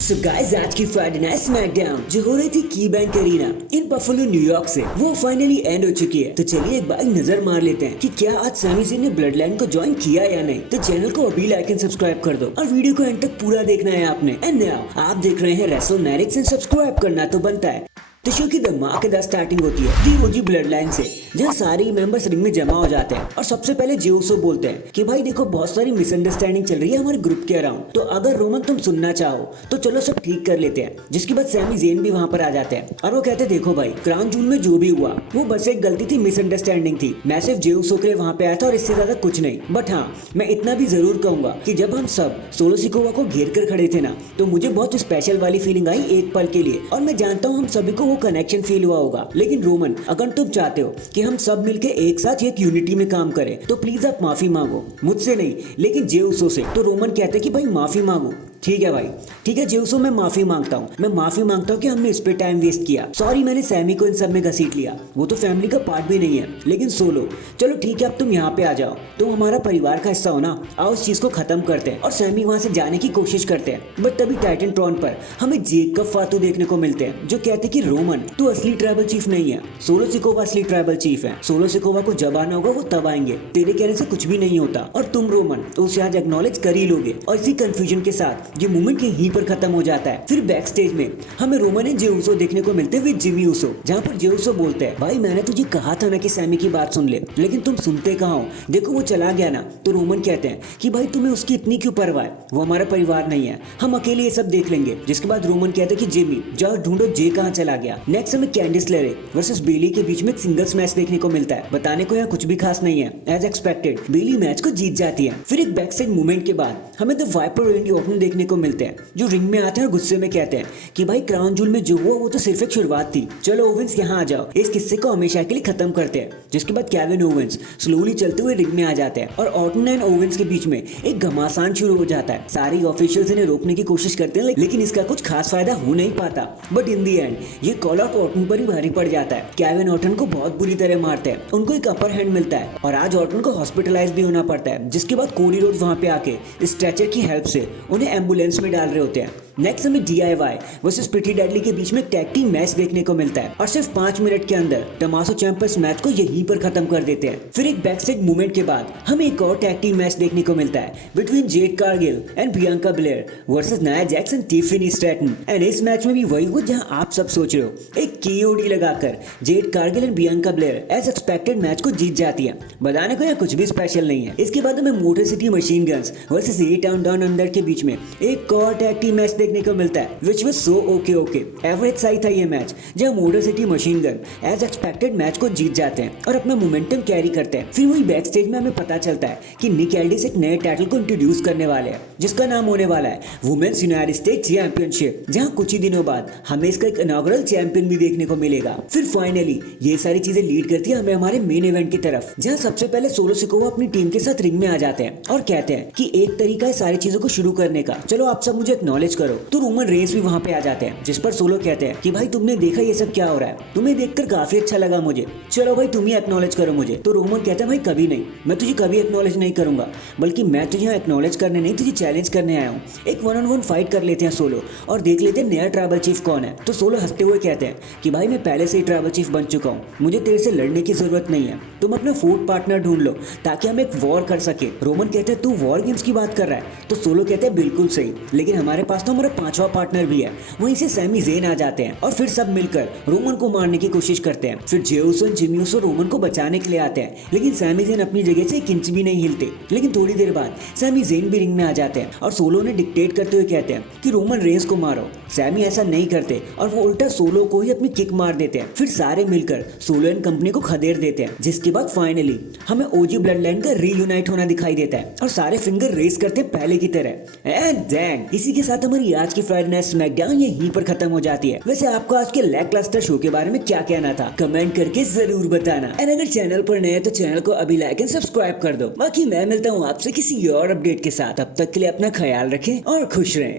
So guys, आज की Friday night SmackDown जो हो रही थी की बैंक एरिना इन बफलो न्यूयॉर्क से वो फाइनली एंड हो चुकी है। तो चलिए एक बार नजर मार लेते हैं कि क्या आज सैमी ज़ेन ने ब्लड लाइन को ज्वाइन किया या नहीं। तो चैनल को अभी लाइक एंड सब्सक्राइब कर दो और वीडियो को एंड तक पूरा देखना है आपने। एंड नाउ आप देख रहे हैं रेसलमैनिक्स एंड सब्सक्राइब करना तो बनता है। तो शो की धमाकेदार स्टार्टिंग होती है दी ओजी ब्लड लाइन से, जहाँ सारे मेंबर्स रिंग में जमा हो जाते हैं और सबसे पहले जे उसो बोलते हैं कि भाई देखो बहुत सारी मिसअंडरस्टैंडिंग चल रही है हमारे ग्रुप के अराउंड, तो अगर रोमन तुम सुनना चाहो तो चलो सब ठीक कर लेते हैं। जिसके बाद सैमी ज़ेन भी वहाँ पर आ जाते हैं और वो कहते हैं देखो भाई क्राउन जूल में जो भी हुआ वो बस एक गलती थी, मिसअंडरस्टैंडिंग थी। मैं सिर्फ जे उसो के लिए वहाँ पे आया था और इससे ज्यादा कुछ नहीं। बट हाँ, मैं इतना भी जरूर कहूंगा कि जब हम सब सोलो सिकोवा को घेर कर खड़े थे ना, तो मुझे बहुत स्पेशल वाली फीलिंग आई एक पल के लिए। और मैं जानता हूँ हम सभी को वो कनेक्शन फील हुआ होगा। लेकिन रोमन, अगर तुम चाहते हो कि हम सब मिलके एक साथ एक यूनिटी में काम करें तो प्लीज आप माफी मांगो, मुझसे नहीं लेकिन जे उसो से। तो रोमन कहते हैं कि भाई माफी मांगो। ठीक है भाई, ठीक है जे उसो, मैं माफी मांगता हूँ। मैं माफी मांगता हूँ कि हमने इस पे टाइम वेस्ट किया। सॉरी मैंने सैमी को इन सब में घसीट लिया, वो तो फैमिली का पार्ट भी नहीं है। लेकिन सोलो, चलो ठीक है अब तुम यहाँ पे आ जाओ, तुम हमारा परिवार का हिस्सा हो ना, आओ इस चीज को खत्म करते हैं। और सैमी वहां से जाने की कोशिश करते हैं। बट तभी टाइटन ट्रॉन पर हमें जेकब फातू देखने को मिलते हैं जो कहते हैं कि रोमन तू असली ट्राइबल चीफ नहीं है, सोलो सिकोवा असली ट्राइबल चीफ है। सोलो सिकोवा को जब आना होगा वो तब आएंगे, तेरे कहने से कुछ भी नहीं होता। और तुम रोमन तो उसे आज एक्नॉलेज कर ही लोगे। और इसी कंफ्यूजन के साथ ये मूवमेंट यहीं पर खत्म हो जाता है। फिर बैक स्टेज में हमें रोमन एंड जे उसो देखने को मिलते हुए जिमी उसो, जहाँ पर जे उसो बोलते हैं भाई मैंने तुझे कहा था ना कि सैमी की बात सुन ले, लेकिन तुम सुनते कहाँ हो, देखो वो चला गया ना। तो रोमन कहते हैं कि भाई तुम्हें उसकी इतनी क्यों परवाह है, वो हमारा परिवार नहीं है, हम अकेले ये सब देख लेंगे। जिसके बाद रोमन कहते हैं कि जिमी जाओ ढूंढो जे कहाँ चला गया। नेक्स्ट हमें कैंडिस लेरे वर्सेस बेली के बीच में एक सिंगल्स मैच देखने को मिलता है। बताने को यहाँ कुछ भी खास नहीं है, एज एक्सपेक्टेड बेली मैच को जीत जाती है। फिर एक बैक साइड मूवमेंट के बाद हमें द वाइपर रेंडी ओपन देखने को मिलते हैं जो रिंग में आते हैं और गुस्से में कहते हैं कि भाई क्राउन जूल में जो हुआ वो तो सिर्फ एक शुरुआत थी, चलो ओवेंस यहाँ आ जाओ, इस किस्से को हमेशा के लिए खत्म करते हैं। जिसके बाद केविन ओवेंस स्लोली चलते हुए रिंग में आ जाते हैं और ऑर्टन एंड ओवेंस के बीच में एक घमासान शुरू हो जाता है। सारी ऑफिशियल्स इन्हें रोकने की कोशिश करते हैं लेकिन इसका कुछ खास फायदा हो नहीं पाता। बट इन दी एंड ये कॉल आउट ऑर्टन पर ही भारी पड़ जाता है। केविन ऑर्टन को बहुत बुरी तरह मारते हैं, उनको एक अपर हैंड मिलता है और आज ऑर्टन को हॉस्पिटलाइज भी होना पड़ता है। जिसके बाद कोडी रोड्स वहां पे आके स्ट्रेचर की हेल्प से उन्हें एम्बुलेंस में डाल रहे होते हैं। नेक्स्ट हमें DIY वर्सेस प्रीटी डेडली के बीच में टैग टीम मैच देखने को मिलता है और सिर्फ 5 मिनट के अंदर टमासो चैंप इस मैच को यहीं पर खत्म कर देते हैं। फिर एक बैक स्टेज मूवमेंट के बाद हमें एक और टैग टीम मैच देखने को मिलता है between Jade Cargill and Bianca Blair versus Nia Jax and Tiffany Stratton. And इस मैच में भी वही हुआ जहां आप सब सोच रहे हो, एक KOD लगाकर Jade Cargill and Bianca Belair as expected match को जीत जाती है। बताने को यहाँ कुछ भी स्पेशल नहीं है। इसके बाद हमें motor City machine guns versus A town down under के बीच में एक और टैग टीम मैच देखने को मिलता है which was so okay. Average सही था ये मैच, जहाँ Motor City Machine Gun as expected match को जीत जाते हैं और अपना मोमेंटम कैरी करते हैं। फिर वही बैक स्टेज में हमें पता चलता है कि निक एल्डिस एक नए टाइटल को इंट्रोड्यूस करने वाले हैं जिसका नाम होने वाला है वुमेन्स यूनाइटेड स्टेट्स चैंपियनशिप, जहाँ कुछ ही दिनों बाद हमें इसका एक इनॉग्रल चैंपियन भी देखने को मिलेगा। फिर फाइनली ये सारी चीजें लीड करती है हमें हमारे मेन इवेंट की तरफ, जहाँ सबसे पहले सोलो सिकोवा अपनी टीम के साथ रिंग में आ जाते हैं और कहते हैं कि एक तरीका है सारी चीजों को शुरू करने का, चलो आप सब मुझे एक्नॉलेज करो। तो रोमन रेस भी वहां पे आ जाते हैं जिस पर सोलो कहते हैं कि भाई तुमने देखा ये सब क्या हो रहा है, तुम्हें देखकर काफी अच्छा लगा मुझे, चलो भाई तुम ही एक्नॉलेज करो मुझे। तो रोमन कहता है भाई कभी नहीं, मैं तुझे कभी एक्नॉलेज नहीं करूंगा, बल्कि मैं तुझे यहाँ एक्नॉलेज करने नहीं तुझे चैलेंज करने आया हूँ। एक 1-on-1 फाइट कर लेते हैं सोलो और देख लेते हैं नया ट्राइबल चीफ कौन है। तो सोलो हंसते हुए कहते हैं कि भाई मैं पहले से ही ट्राइबल चीफ बन चुका हूँ, मुझे तेरे से लड़ने की जरूरत नहीं है, तुम अपना फूड पार्टनर ढूंढ लो ताकि हम एक वॉर कर सके। रोमन कहते हैं तू वॉर गेम्स की बात कर रहा है। तो सोलो कहते हैं बिल्कुल सही, लेकिन हमारे पास तो हमारा 5वां पार्टनर भी है। वहीं से सैमी ज़ेन आ जाते हैं और फिर सब मिलकर रोमन को मारने की कोशिश करते हैं। फिर जे उसो और जिमी उसो रोमन को बचाने के लिए आते हैं, लेकिन सैमी ज़ेन अपनी जगह से एक इंच भी नहीं हिलते। लेकिन थोड़ी देर बाद सैमी ज़ेन भी रिंग में आ जाते हैं और सोलो ने डिक्टेट करते हुए कहते हैं कि रोमन रेंस को मारो। सैमी ऐसा नहीं करते और वो उल्टा सोलो को ही अपनी किक मार देते हैं। फिर सारे मिलकर सोलो एंड कंपनी को खदेड़ देते हैं। जिसके बाद फाइनली हमें ओजी ब्लड लाइन का रीयूनाइट होना दिखाई देता है और सारे फिंगर रेस करते हैं पहले की तरह। एंड डैंग, इसी के साथ हमारी आज की फ्राइडे नाइट स्मैकडाउन यहीं पर खत्म हो जाती है। वैसे आपको आज के लैकलस्टर शो के बारे में क्या कहना था, कमेंट करके जरूर बताना। एंड अगर चैनल पर नए हैं तो चैनल को अभी लाइक एंड सब्सक्राइब कर दो। बाकी मैं मिलता हूँ आपसे किसी और अपडेट के साथ, तब तक के लिए अपना ख्याल रखें और खुश रहें।